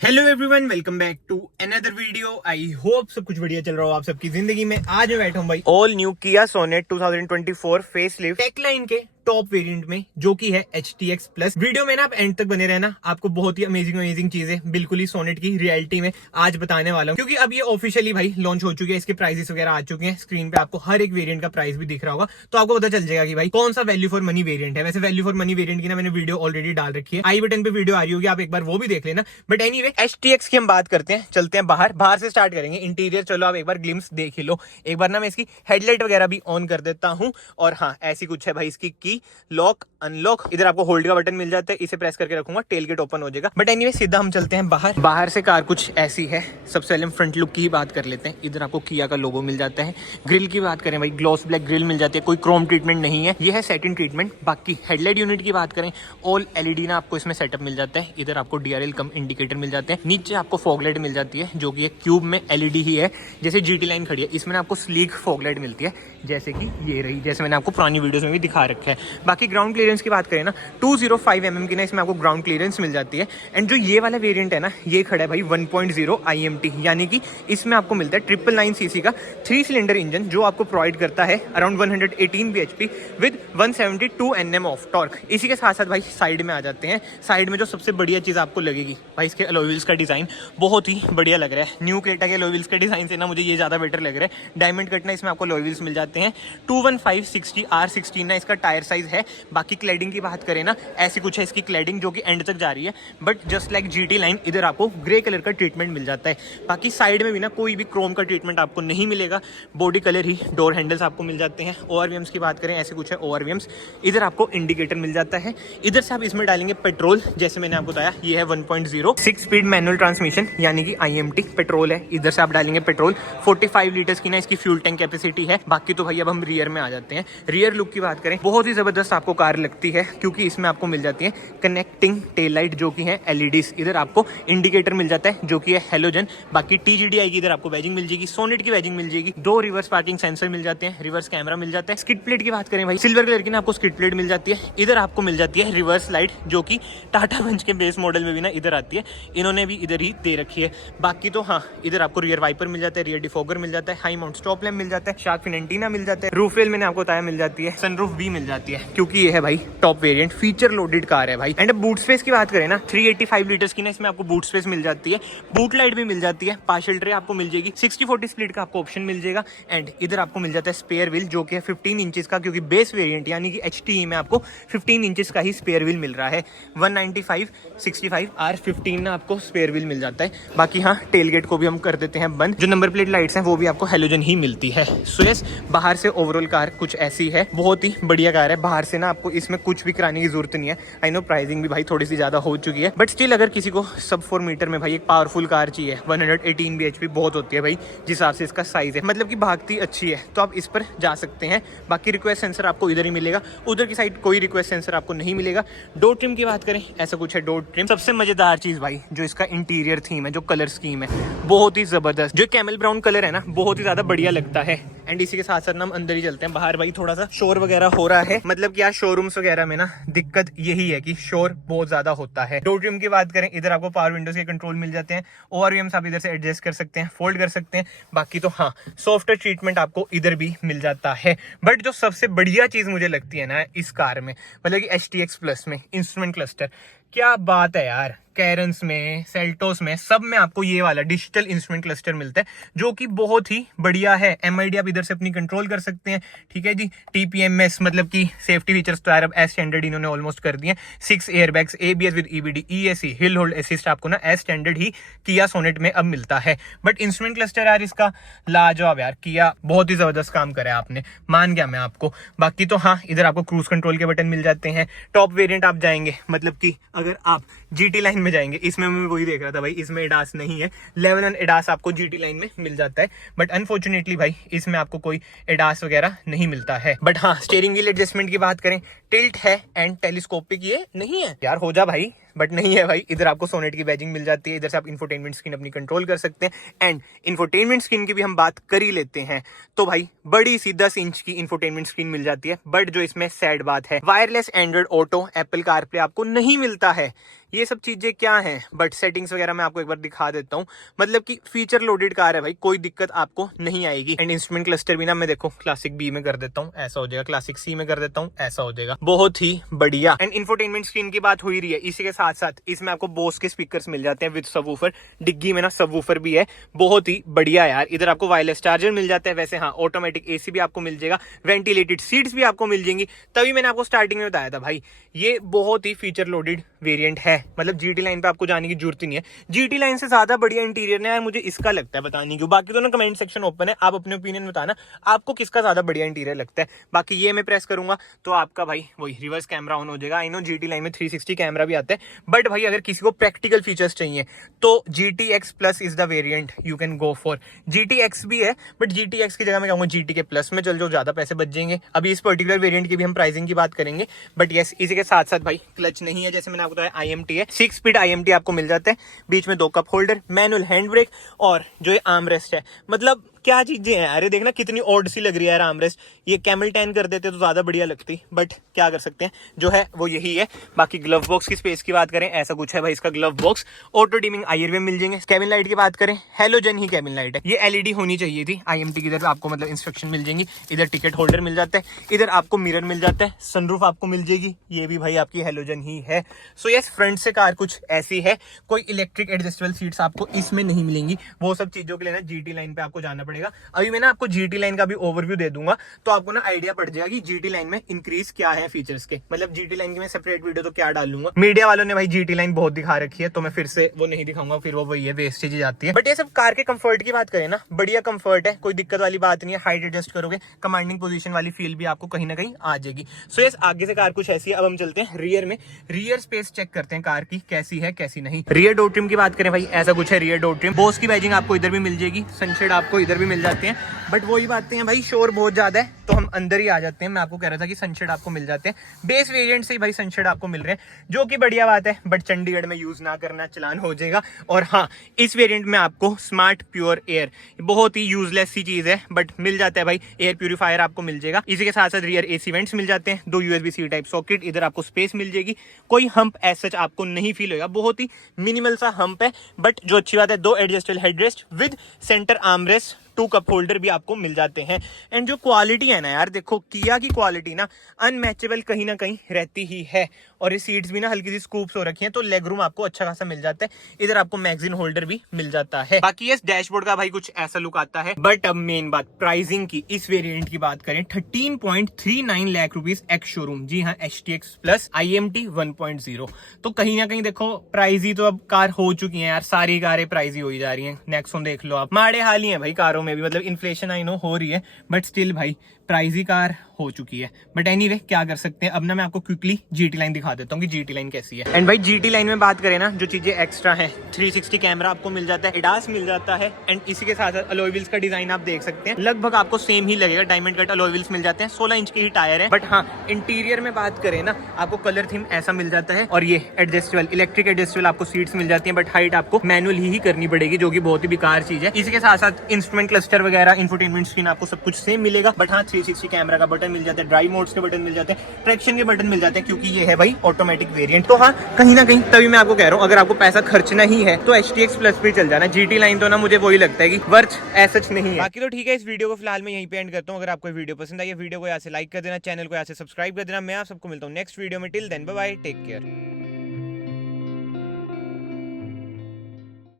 Hello everyone, welcome back to another video. I hope सब कुछ बढ़िया चल रहा हो आप सबकी जिंदगी में। आज मैं बैठा हूँ भाई ऑल न्यू किया सोनेट 2024 फेसलिफ्ट टेकलाइन के टॉप वेरिएंट में, जो कि है HTX प्लस। वीडियो में ना आप एंड तक बने रहना, आपको बहुत ही अमेजिंग चीजें बिल्कुल ही सोनेट की रियलिटी में आज बताने वाला हूँ, क्योंकि अब ये ऑफिशियली भाई लॉन्च हो चुकी है। इसके प्राइसेस वगैरह आ चुके हैं, स्क्रीन पे आपको हर एक वेरिएंट का प्राइस भी दिख रहा होगा, तो आपको पता चल जाएगा कि भाई कौन सा वैल्यू फॉर मनी वेरिएंट है। वैसे वैल्यू फॉर मनी वेरिएंट की ना मैंने वीडियो ऑलरेडी डाल रखी है, आई बटन पे वीडियो आ रही होगी, आप एक बार वो भी देख लेना। बट एनीवे HTX की हम बात करते हैं, चलते हैं बाहर से स्टार्ट करेंगे। इंटीरियर चलो आप एक बार ग्लिम्स देख ही लो। एक बार ना मैं इसकी हेडलाइट वगैरह भी ऑन कर देता हूं। और हाँ, ऐसी कुछ है भाई इसकी की लॉक अनलॉक। इधर आपको होल्ड का बटन मिल जाता है, इसे प्रेस करके रखूंगा टेल गेट ओपन हो जाएगा। बट एनीवे सीधा हम चलते हैं बाहर से कार कुछ ऐसी है। सबसे पहले हम फ्रंट लुक की ही बात कर लेते हैं। इधर आपको किया का लोगो मिल जाता है। ग्रिल की बात करें भाई, ग्लॉस ब्लैक ग्रिल मिल जाती है, कोई क्रोम ट्रीटमेंट नहीं है, ये है सैटिन ट्रीटमेंट। बाकी हेडलाइट यूनिट की बात करें, ऑल LED ना आपको इसमें सेटअप मिल जाता है। इधर आपको DRL कम इंडिकेटर मिल जाते हैं। नीचे आपको फॉगलाइट मिल जाती है, जो कि एक क्यूब में LED ही है, जैसे GT लाइन खड़ी है। इसमें आपको स्लीक फॉगलाइट मिलती है, जैसे कि ये रही, जैसे मैंने आपको पुरानी वीडियोस में भी दिखा रखा है। बाकी ग्राउंड क्लियरेंस की बात करें ना, 205 mm की ना इसमें आपको ग्राउंड क्लियरेंस मिल जाती है। एंड जो ये वाला वेरिएंट है ना, ये खड़ा है भाई 1.0 IMT, यानी कि इसमें आपको मिलता है 999 cc का 3 सिलेंडर इंजन, जो आपको प्रोवाइड करता है around 118 bhp with 172 Nm of torque. इसी के साथ साथ भाई साइड में आ जाते हैं। साइड में जो सबसे बढ़िया चीज़ आपको लगेगी भाई, इसके अलॉय व्हील्स का डिज़ाइन बहुत ही बढ़िया लग रहा है। न्यू क्रेटा के अलॉय व्हील्स के डिज़ाइन से ना मुझे ये ज़्यादा बेटर लग रहा है। डायमंड कट ना इसमें आपको अलॉय व्हील्स मिल जाते हैं। 215/60 R16 ना इसका टायर साइज है। बाकी क्लैडिंग की बात करें ना, ऐसी कुछ है इसकी क्लैडिंग, जो कि एंड तक जा रही है। But just like GT line, इधर आपको ग्रे कलर का ट्रीटमेंट मिल जाता है। बाकी साइड में भी ना कोई भी क्रोम का ट्रीटमेंट आपको नहीं मिलेगा, बॉडी कलर ही डोर हैंडल्स आपको मिल जाते हैं। ORVMs की बात करें, ऐसे कुछ है ORVMs। इधर आपको इंडिकेटर मिल जाता है। इधर से आप इसमें डालेंगे पेट्रोल, जैसे मैंने आपको बताया ये है 1.0 6 स्पीड मैनुअल ट्रांसमिशन, यानी कि IMT पेट्रोल है। इधर से आप डालेंगे पेट्रोल। 45 लीटर्स की ना इसकी फ्यूल टैंक कैपेसिटी है। बाकी तो भाई अब हम रियर में आ जाते हैं। रियर लुक की बात करें, बहुत ही जबरदस्त आपको कार लगती है, क्योंकि इसमें आपको मिल जाती है कनेक्टिंग टेल लाइट, जो कि है LEDs। इधर आपको इंडिकेटर मिल जाता है, जो कि है हेलोजन। बाकी TGDI की इधर आपको बैजिंग मिल जाएगी, सोनेट की बैजिंग मिल जाएगी। 2 रिवर्स पार्किंग सेंसर मिल जाते हैं, रिवर्स कैमरा मिल जाता है। स्किड प्लेट की बात करें भाई, सिल्वर कलर की ना आपको स्किड प्लेट मिल जाती है। इधर आपको मिल जाती है रिवर्स लाइट, जो कि टाटा पंच के बेस मॉडल में भी ना इधर आती है, इन्होंने भी इधर ही दे रखी है। बाकी तो हाँ, इधर आपको रियर वाइपर मिल जाता है, रियर डिफॉगर मिल जाता है, हाई माउंट स्टॉप लैम्प मिल जाता है, शार्क फिन एंटीना मिल जाता है। रूफ रेल मैंने आपको बताया मिल जाती है, सनरूफ भी मिल जाती है, क्योंकि ये है भाई top variant, feature loaded car है भाई। एंड बूट स्पेस की बात करें ना, 385 लीटर्स की ना इसमें आपको बूट स्पेस मिल जाती है। बूट लाइट भी मिल जाती है, पार्शियल ट्रे आपको मिल जाएगी, 60/40 स्प्लिट का आपको ऑप्शन मिल जाएगा। एंड इधर आपको मिल जाता है स्पेयर व्हील, जो कि है 15 इंचेस का, क्योंकि बेस वेरिएंट यानी कि HTE में आपको 15 इंचेस का ही स्पेयर व्हील मिल रहा है। 195/65 R15 ना आपको स्पेयर व्हील मिल जाता है। बाकी हाँ, टेल गेट को भी हम कर देते हैं बंद। जो नंबर प्लेट लाइट्स हैं वो भी आपको हेलोजन ही मिलती है। सो यस, बाहर से ओवरऑल कार कुछ ऐसी है, बहुत ही बढ़िया कार है। बाहर से ना आपको इसमें कुछ भी कराने की जरूरत नहीं है। आई नो प्राइसिंग भी भाई थोड़ी सी ज्यादा हो चुकी है, बट स्टिल अगर किसी को सब 4 मीटर में भाई एक पावरफुल कार चाहिए, 118 bhp बहुत होती है भाई, जिस हिसाब से इसका साइज है, मतलब कि भागती अच्छी है, तो आप इस पर जा सकते हैं। बाकी रिक्वेस्ट सेंसर आपको इधर ही मिलेगा, उधर की साइड कोई रिक्वेस्ट सेंसर आपको नहीं मिलेगा। डोर ट्रिम की बात करें, ऐसा कुछ है डोर ट्रिम। सबसे मजेदार चीज भाई, जो इसका इंटीरियर थीम है, जो कलर स्कीम है, बहुत ही जबरदस्त। जो कैमल ब्राउन कलर है ना, बहुत ही ज्यादा बढ़िया लगता है। एंड इसी के साथ साथ हम अंदर ही चलते हैं। बाहर भाई थोड़ा सा शोर वगैरह हो रहा है, मतलब कि यार शोरूम्स वगैरह में ना दिक्कत यही है कि शोर बहुत ज्यादा होता है। डोर ट्रिम की बात करें, इधर आपको पावर विंडोज के कंट्रोल मिल जाते हैं। ORVMs आप इधर से एडजस्ट कर सकते हैं, फोल्ड कर सकते हैं। बाकी तो हाँ, सॉफ्टवेयर ट्रीटमेंट आपको इधर भी मिल जाता है। बट जो सबसे बढ़िया चीज मुझे लगती है ना इस कार में, मतलब कि HTX प्लस में इंस्ट्रूमेंट क्लस्टर, क्या बात है यार। कैरन्स में, सेल्टोस में, सब में आपको ये वाला डिजिटल इंस्ट्रूमेंट क्लस्टर मिलता है, जो कि बहुत ही बढ़िया है। MID आप इधर से अपनी कंट्रोल कर सकते हैं, ठीक है जी। TPMS मतलब कि सेफ्टी फीचर्स तो यार अब एज स्टैंडर्ड इन्होंने ऑलमोस्ट कर दिए। 6 airbags, ABS with EBD, ESC, hill hold assist आपको ना एज स्टैंडर्ड ही किया सोनेट में अब मिलता है। बट इंस्ट्रूमेंट क्लस्टर यार इसका लाजवाब यार, किया बहुत ही जबरदस्त काम करा है आपने, मान गया मैं आपको। बाकी तो हाँ, इधर आपको क्रूज कंट्रोल के बटन मिल जाते हैं। टॉप वेरिएंट आप जाएंगे, मतलब कि अगर आप GT लाइन में जाएंगे, इसमें मैं वही देख रहा था भाई, इसमें एडास नहीं है। लेवल 1 एडास आपको GT लाइन में मिल जाता है, बट अनफॉर्चुनेटली भाई इसमें आपको कोई एडास वगैरह नहीं मिलता है। बट हाँ, स्टीयरिंग व्हील एडजस्टमेंट की बात करें, टिल्ट है एंड टेलीस्कोपिक ये नहीं है यार, हो जा भाई, बट नहीं है भाई। इधर आपको सोनेट की बैजिंग मिल जाती है, इधर से आप इंफोटेनमेंट स्क्रीन अपनी कंट्रोल कर सकते हैं। एंड इंफोटेनमेंट स्क्रीन की भी हम बात कर ही लेते हैं, तो भाई बड़ी सी 10 इंच की इंफोटेनमेंट स्क्रीन मिल जाती है। बट जो इसमें सैड बात है, wireless Android auto Apple CarPlay आपको नहीं मिलता है। ये सब चीजें क्या हैं, बट सेटिंग्स वगैरह मैं आपको एक बार दिखा देता हूँ। मतलब कि फीचर लोडेड कार है भाई, कोई दिक्कत आपको नहीं आएगी। एंड इंस्ट्रूमेंट क्लस्टर भी ना मैं देखो क्लासिक बी में कर देता हूँ, ऐसा हो जाएगा, क्लासिक सी में कर देता हूँ, ऐसा हो जाएगा, बहुत ही बढ़िया। एंड इंफोटेनमेंट स्क्रीन की बात हो ही रही है, इसी के साथ साथ इसमें आपको बोस के स्पीकर्स मिल जाते हैं विद सबवूफर, डिग्गी में ना सबवूफर भी है, बहुत ही बढ़िया यार। इधर आपको वायरलेस चार्जर मिल जाता है, वैसे हाँ ऑटोमेटिक एसी भी आपको मिल जाएगा, वेंटिलेटेड सीट्स भी आपको मिल जाएंगी। तभी मैंने आपको स्टार्टिंग में बताया था भाई ये बहुत ही फीचर लोडेड वेरिएंट है, मतलब जीटी लाइन पे आपको जाने की जरूरत ही नहीं है। जीटी लाइन से ज्यादा बढ़िया इंटीरियर है यार, मुझे इसका लगता है, बताने क्यों। बाकी तो ना कमेंट सेक्शन ओपन है, आप अपने ओपिनियन बताना आपको किसका ज्यादा बढ़िया इंटीरियर लगता है। बाकी ये मैं प्रेस करूंगा तो आपका भाई वही रिवर्स कैमरा ऑन हो जाएगा। आई नो जीटी लाइन में 360 कैमरा भी आता है, बट भाई अगर किसी को प्रैक्टिकल फीचर्स चाहिए तो GTX plus is the variant you can go for. GTX भी है बट GTX की जगह मैं कहूंगा GT के प्लस में चल जाओ, ज्यादा पैसे बच जाएंगे। अभी इस पर्टिकुलर वेरिएंट की भी हम प्राइसिंग की बात करेंगे, बट यस इसी के साथ साथ भाई क्लच नहीं है, जैसे मैंने आपको बताया IMT है, 6 स्पीड IMT आपको मिल जाता है, बीच में 2 cup holder, manual hand brake और जो ये आर्म रेस्ट है, मतलब क्या चीजें हैं। अरे देखना कितनी ऑड सी लग रही है यार आर्म रेस्ट, ये कैमल 10 कर देते तो ज्यादा बढ़िया लगती, बट क्या कर सकते हैं, जो है वो यही है। बाकी ग्लव बॉक्स की स्पेस की बात करें, ऐसा कुछ है भाई इसका glove box, auto dimming IR मिल जाएंगे। केबिन लाइट की बात करें, हेलोजन ही केबिन लाइट है, ये LED होनी चाहिए थी। IMT की इधर आपको मतलब इंस्ट्रक्शन मिल जाएंगी, इधर टिकट होल्डर मिल जाता है, इधर आपको मिरर मिल जाता है, सनरूफ आपको मिल जाएगी, ये भी भाई आपकी हेलोजन ही है। सो यस फ्रंट से कार कुछ ऐसी है, कोई इलेक्ट्रिक एडजस्टेबल सीट्स आपको इसमें नहीं मिलेंगी, वो सब चीजों के लिए ना GT लाइन पे आपको जाना पड़ेगा। अभी मैं ना आपको GT लाइन का भी ओवरव्यू दे दूंगा तो आपको ना आइडिया पड़ जाएगा कि GT लाइन में इंक्रीज क्या है फीचर्स के, मतलब GT लाइन की मैं सेपरेट वीडियो तो क्या डाल लूंगा। मीडिया वालों ने भाई GT लाइन बहुत दिखा रखी है तो मैं फिर से वो नहीं दिखाऊंगा, फिर वो वही है, वेस्टेज जाती है। बट ये सब कार के कंफर्ट की बात करें ना, बढ़िया कंफर्ट है, कोई दिक्कत वाली बात नहीं है। हाइट एडजस्ट करोगे, कमांडिंग पोजीशन वाली फील भी आपको कहीं ना कहीं आ जाएगी। सो यस आगे से कार कुछ ऐसी है। अब हम चलते हैं रियर में, रियर स्पेस चेक करते हैं कार की कैसी है कैसी नहीं। रियर डोर ट्रिम की बात करें भाई, ऐसा कुछ है रियर डोर ट्रिम, बोस की बैजिंग आपको इधर भी मिल जाएगी, सनशेड आपको इधर भी मिल जाते हैं। बट वही बातें हैं भाई, शोर बहुत ज्यादा है तो हम अंदर ही आ जाते हैं। मैं आपको कह रहा था कि सनशेड आपको मिल जाते हैं, बेस वेरिएंट से ही भाई सनशेड आपको मिल रहे हैं, जो कि बढ़िया बात है, बट चंडीगढ़ में यूज ना करना, चलान हो जाएगा। और हाँ इस वेरिएंट में आपको स्मार्ट प्योर एयर, बहुत ही यूजलेस सी चीज है बट मिल जाता है भाई, एयर प्यूरिफायर आपको मिल जाएगा। इसी के साथ साथ रियर AC वेंट्स मिल जाते हैं, 2 USB-C टाइप सॉकेट, इधर आपको स्पेस मिल जाएगी, कोई हम्प एज सच आपको नहीं फील होगा, बहुत ही मिनिमल सा हम्प है। बट जो अच्छी बात है 2 adjustable headrest with centre armrest, 2 cup holder भी आपको मिल जाते हैं। एंड जो क्वालिटी है ना यार, देखो किया की क्वालिटी ना अनमैचेबल कहीं ना कहीं रहती ही है। और ये सीट्स भी ना हल्की सी स्कूप्स हो रखी हैं तो लेग रूम आपको अच्छा खासा मिल जाता है। इधर आपको मैगजीन होल्डर भी मिल जाता है। बाकी ये डैशबोर्ड का भाई कुछ ऐसा लुक आता है। बट अब मेन बात प्राइसिंग की, इस वेरिएंट की बात करें 13.39 लाख रुपीस एक्स शोरूम, जी हाँ HTX प्लस IMT 1.0। तो कहीं ना कहीं देखो प्राइजी तो अब कार हो चुकी है यार, सारी कारें प्राइजी हो ही जा रही है। नेक्सॉन देख लो आप, माड़े हाल ही है भाई कारों में भी, मतलब इन्फ्लेशन आई नो हो रही है बट स्टिल भाई प्राइजी कार हो चुकी है। बट एनीवे क्या कर सकते हैं। अब ना मैं आपको क्विकली GT लाइन दिखा देता हूँ कि GT लाइन कैसी है। एंड भाई GT लाइन में बात करें ना, जो चीजें एक्स्ट्रा है, 360 कैमरा आपको मिल जाता है, ADAS मिल जाता है। एंड इसी के साथ साथ अलॉय व्हील्स का डिजाइन आप देख सकते हैं, लगभग आपको सेम ही लगेगा, डायमंड कट अलॉय व्हील्स मिल जाते हैं, 16 इंच के ही टायर है। बट हाँ इंटीरियर में बात करें ना, आपको कलर थीम ऐसा मिल जाता है, और ये एडजस्टेबल इलेक्ट्रिक एडजस्टेबल आपको सीट्स मिल जाती है, बट हाइट आपको मैनुअल ही करनी पड़ेगी, जो कि बहुत ही बेकार चीज है। इसी के साथ साथ इंस्ट्रूमेंट क्लस्टर वगैरह, इंफोटेनमेंट स्क्रीन आपको सब कुछ सेम मिलेगा। बट हाँ 360 कैमरा का बटन मिल जाता है, ड्राइव मोड्स के बटन मिल जाते हैं, ट्रैक्शन के बटन मिल जाते हैं, क्योंकि ये है भाई ऑटोमेटिक वेरिएंट। तो हाँ कहीं ना कहीं तभी मैं आपको कह रहा हूँ, अगर आपको पैसा खर्चना ही है तो HTX प्लस पे चल जाना। GT लाइन तो ना मुझे वही लगता है कि वर्थ एसच नहीं है। बाकी तो ठीक है, इस वीडियो को फिलहाल मैं यहीं पे एंड करता हूँ। अगर आपको वीडियो पसंद आई है, वीडियो को यहाँ से लाइक कर देना, चैनल को यहाँ से सब्सक्राइब कर देना। मैं आप सबको मिलता हूँ नेक्स्ट वीडियो में। Till then bye bye, take care.